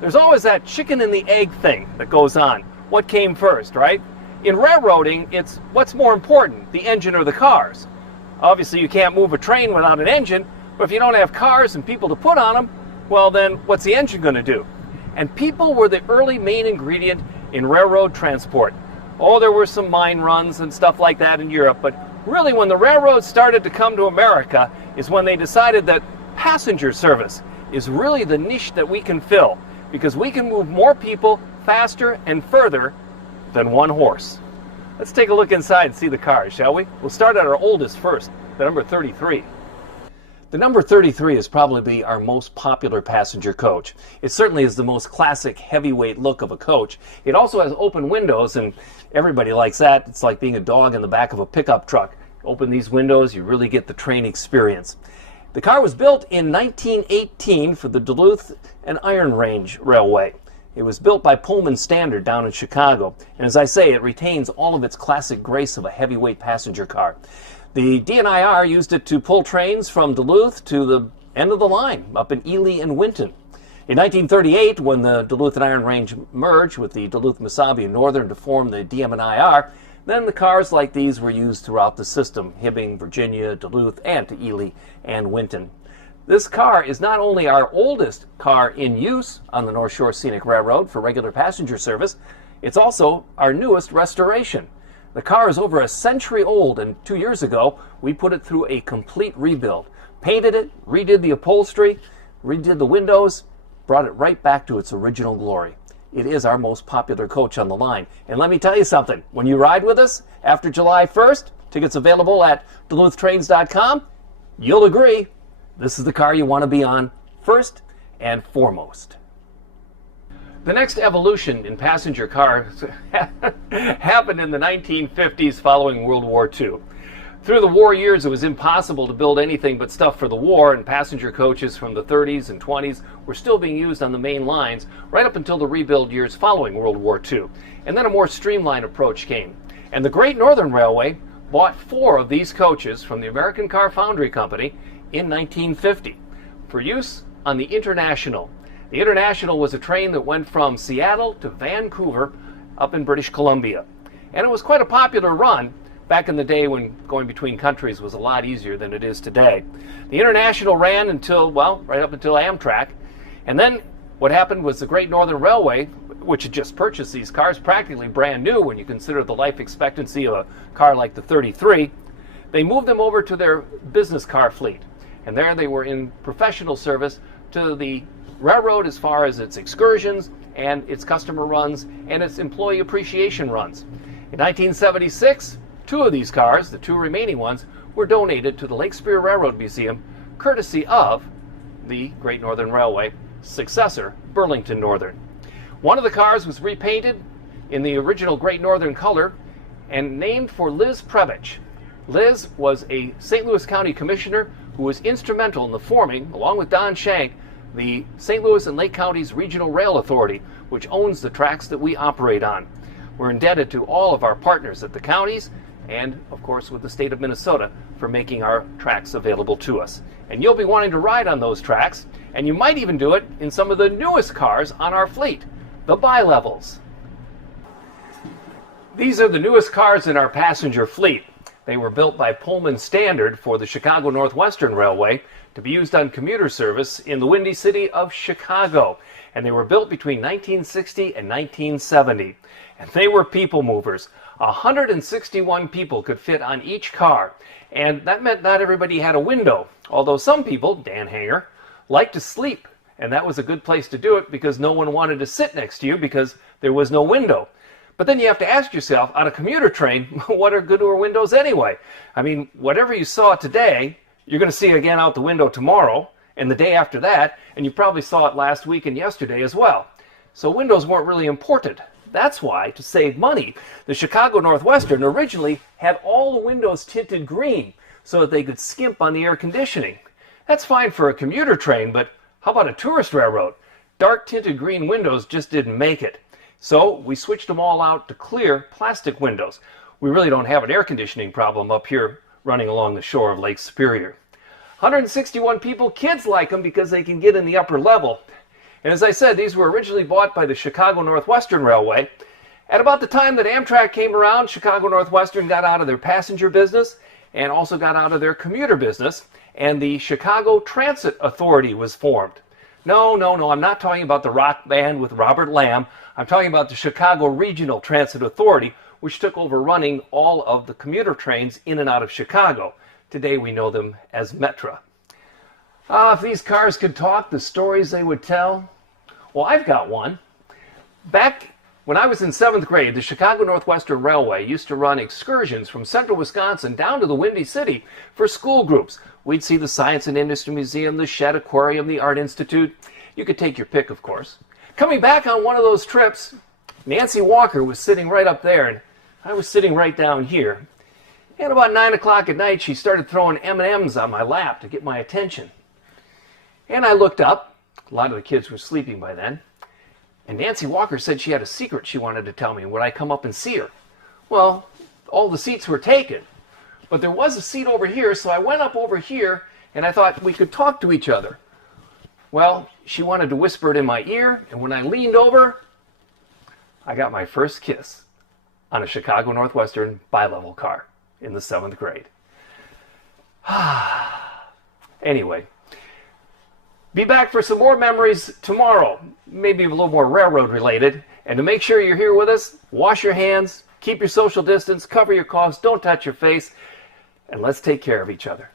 There's always that chicken and the egg thing that goes on. What came first, right? In railroading, it's what's more important, the engine or the cars. Obviously, you can't move a train without an engine, but if you don't have cars and people to put on them, well then, what's the engine going to do? And people were the early main ingredient in railroad transport. Oh, there were some mine runs and stuff like that in Europe, but really when the railroads started to come to America is when they decided that passenger service is really the niche that we can fill, because we can move more people faster and further than one horse. Let's take a look inside and see the cars, shall we? We'll start at our oldest first, the number 33. The number 33 is probably our most popular passenger coach. It certainly is the most classic heavyweight look of a coach. It also has open windows, and everybody likes that. It's like being a dog in the back of a pickup truck. Open these windows, you really get the train experience. The car was built in 1918 for the Duluth and Iron Range Railway. It was built by Pullman Standard down in Chicago, and as I say, it retains all of its classic grace of a heavyweight passenger car. The DNIR used it to pull trains from Duluth to the end of the line, up in Ely and Winton. In 1938, when the Duluth and Iron Range merged with the Duluth-Mesabi and Northern to form the DM&IR, then the cars like these were used throughout the system, Hibbing, Virginia, Duluth, and to Ely and Winton. This car is not only our oldest car in use on the North Shore Scenic Railroad for regular passenger service, it's also our newest restoration. The car is over a century old, and 2 years ago we put it through a complete rebuild. Painted it, redid the upholstery, redid the windows, brought it right back to its original glory. It is our most popular coach on the line. And let me tell you something, when you ride with us after July 1st, tickets available at DuluthTrains.com, you'll agree this is the car you want to be on first and foremost. The next evolution in passenger cars happened in the 1950s following World War II. Through the war years, it was impossible to build anything but stuff for the war, and passenger coaches from the 30s and 20s were still being used on the main lines right up until the rebuild years following World War II. And then a more streamlined approach came. And the Great Northern Railway bought 4 of these coaches from the American Car Foundry Company in 1950 for use on the International. The International was a train that went from Seattle to Vancouver up in British Columbia. And it was quite a popular run back in the day when going between countries was a lot easier than it is today. The International ran until, well, right up until Amtrak. And then what happened was the Great Northern Railway, which had just purchased these cars, practically brand new when you consider the life expectancy of a car like the 33, they moved them over to their business car fleet. And there they were in professional service to the railroad as far as its excursions and its customer runs and its employee appreciation runs. In 1976, 2 of these cars, the 2 remaining ones, were donated to the Lake Superior Railroad Museum, courtesy of the Great Northern Railway successor, Burlington Northern. One of the cars was repainted in the original Great Northern color and named for Liz Previch. Liz was a St. Louis County Commissioner who was instrumental in the forming, along with Don Shank, the St. Louis and Lake County's Regional Rail Authority, which owns the tracks that we operate on. We're indebted to all of our partners at the counties and, of course, with the state of Minnesota for making our tracks available to us. And you'll be wanting to ride on those tracks, and you might even do it in some of the newest cars on our fleet, the bi-levels. These are the newest cars in our passenger fleet. They were built by Pullman Standard for the Chicago Northwestern Railway to be used on commuter service in the Windy City of Chicago. And they were built between 1960 and 1970. And they were people movers. 161 people could fit on each car. And that meant not everybody had a window. Although some people, Dan Hanger, liked to sleep. And that was a good place to do it because no one wanted to sit next to you because there was no window. But then you have to ask yourself, on a commuter train, what are good windows anyway? I mean, whatever you saw today, you're going to see again out the window tomorrow and the day after that, and you probably saw it last week and yesterday as well. So windows weren't really important. That's why, to save money, the Chicago Northwestern originally had all the windows tinted green so that they could skimp on the air conditioning. That's fine for a commuter train, but how about a tourist railroad? Dark tinted green windows just didn't make it. So we switched them all out to clear plastic windows. We really don't have an air conditioning problem up here running along the shore of Lake Superior. 161 people, kids like them because they can get in the upper level. And as I said, these were originally bought by the Chicago Northwestern Railway. At about the time that Amtrak came around, Chicago Northwestern got out of their passenger business and also got out of their commuter business, and the Chicago Transit Authority was formed. No, I'm not talking about the rock band with Robert Lamb. I'm talking about the Chicago Regional Transit Authority, which took over running all of the commuter trains in and out of Chicago. Today we know them as Metra. If these cars could talk, the stories they would tell. Well, I've got one. Back when I was in 7th grade, the Chicago Northwestern Railway used to run excursions from central Wisconsin down to the Windy City for school groups. We'd see the Science and Industry Museum, the Shedd Aquarium, the Art Institute. You could take your pick, of course. Coming back on one of those trips, Nancy Walker was sitting right up there, and I was sitting right down here. And about 9 o'clock at night, she started throwing M&Ms on my lap to get my attention. And I looked up. A lot of the kids were sleeping by then. And Nancy Walker said she had a secret she wanted to tell me. Would I come up and see her? Well, all the seats were taken. But there was a seat over here, so I went up over here, and I thought we could talk to each other. Well, she wanted to whisper it in my ear, and when I leaned over, I got my first kiss on a Chicago Northwestern bi-level car in the 7th grade. Anyway. Be back for some more memories tomorrow, maybe a little more railroad related. And to make sure you're here with us, wash your hands, keep your social distance, cover your coughs, don't touch your face, and let's take care of each other.